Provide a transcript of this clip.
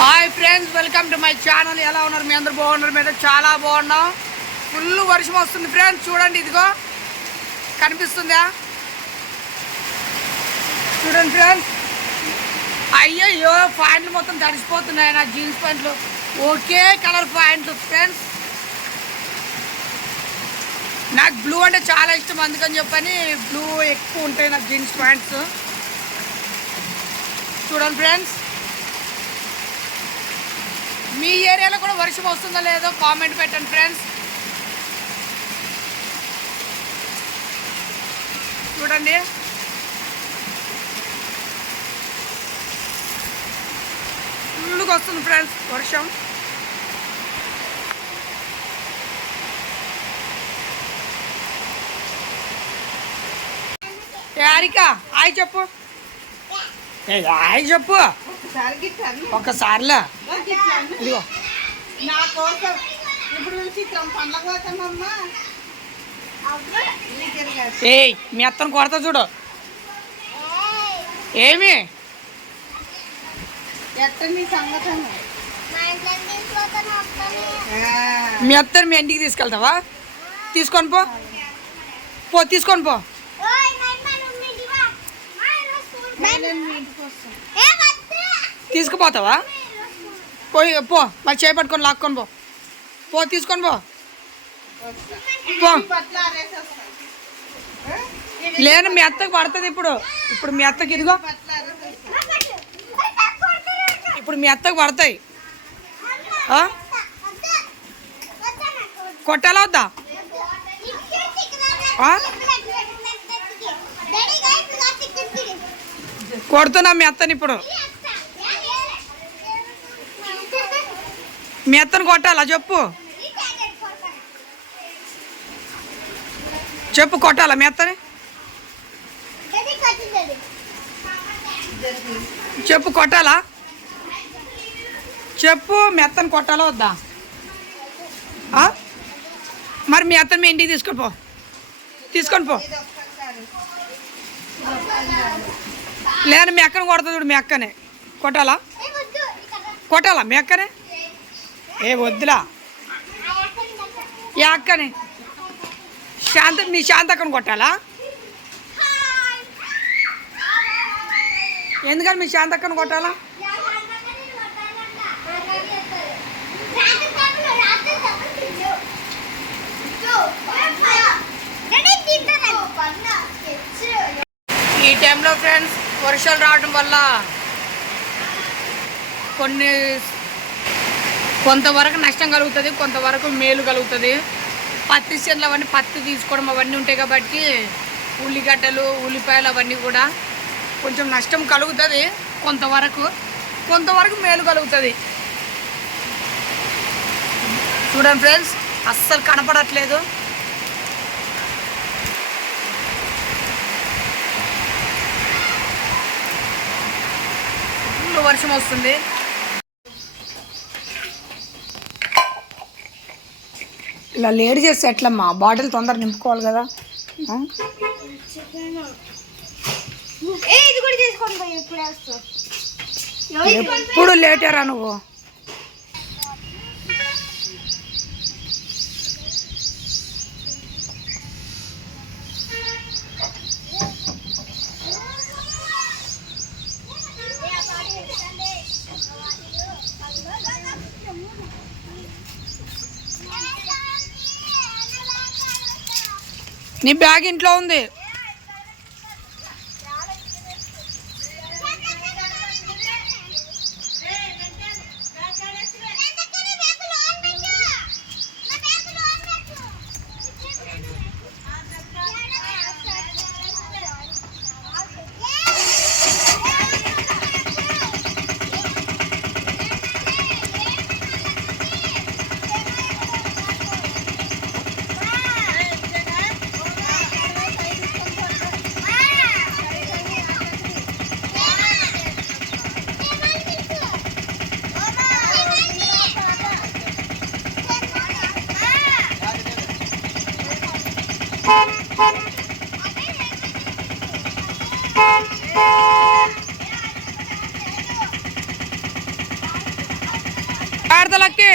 Hi friends welcome to my channel. ఎలా ఉన్నారు? మీ అందరు బాగున్నారు? మీద చాలా బాగున్నాం. ఫుల్ వర్షం వస్తుంది ఫ్రెండ్స్ చూడండి ఇదిగో. కనిపిస్తుందా? చూడండి ఫ్రెండ్స్. అయ్యయ్యో ప్యాంట్లు మొత్తం తడిసిపోతున్నాయి నా జీన్స్ ప్యాంట్లు. ఒకే కలర్ ప్యాంట్లు ఫ్రెండ్స్. నాకు బ్లూ అంటే చాలా ఇష్టం అందుకని చెప్పని బ్లూ ఎక్కువ ఉంటాయి నాకు జీన్స్ ప్యాంట్స్. చూడండి ఫ్రెండ్స్. మీ ఏరియాలో కూడా వర్షం వస్తుందో లేదో కామెంట్ పెట్టండి ఫ్రెండ్స్. చూడండి. ఫుల్గా వస్తుంది ఫ్రెండ్స్ వర్షం. హారిక హాయ్ చెప్పు. హాయ్ చెప్పు. ఒకసారి ఇదిగో. నా కోసం ఇప్పుడు మేము చిత్రం పండ్లకు పోతామమ్మా నీకు ఎరగాలి. ఏయ్ మీ అత్తను కొడతా చూడు. ఏమి? మీ అత్తని మీ ఇంటికి తీసుకెళ్తావా? తీసుకొని పో. పో తీసుకొని పో. తీసుకుపోతావా? పోయి పో మరి చేపట్టుకొని లాక్కొని పో. పో తీసుకొని పో. పో. లేదు మీ అత్తకు పడుతుంది ఇప్పుడు. ఇప్పుడు మీ అత్తకి ఇదిగో. ఇప్పుడు మీ అత్తకు పడతాయి. కొట్టాలా వద్దా? కొడుతున్నా మీ అత్తని ఇప్పుడు. మీ అత్తని కొట్టాలా చెప్పు. చెప్పు కొట్టాలా మీ అత్తని. చెప్పు కొట్టాలా. చెప్పు మీ అత్తని కొట్టాలా వద్దా? మరి మీ అత్తని మీ ఇంటికి తీసుకొని పో. తీసుకొని పో. లేని మీ అక్కని కొడతా చూడు మీ అక్కనే. కొట్టాలా? కొట్టాలా మీ అక్కనే? ఏ వద్దులా? ఏ అక్కని. శాంత మీ శాంత అక్కను కొట్టాలా? ఎందుకని మీ శాంత అక్కను కొట్టాలా? ఈ టైంలో ఫ్రెండ్స్ వర్షాలు రావడం వల్ల కొన్ని కొంతవరకు నష్టం కలుగుతుంది కొంతవరకు మేలు కలుగుతుంది. పత్తి చేనులు అవన్నీ పత్తి తీసుకోవడం అవన్నీ ఉంటాయి కాబట్టి ఉల్లిగడ్డలు ఉల్లిపాయలు అవన్నీ కూడా కొంచెం నష్టం కలుగుతుంది కొంతవరకు. కొంతవరకు మేలు కలుగుతుంది. చూడండి ఫ్రెండ్స్ అస్సలు కనపడట్లేదు. వర్షం వస్తుంది. ఇలా లేట్ చేస్తే ఎట్లమ్మా? బాటిల్ తొందర నింపుకోవాలి కదా. ఎప్పుడు లేటరా నువ్వు? నీ బ్యాగ్ ఇంట్లో ఉంది. লাগতে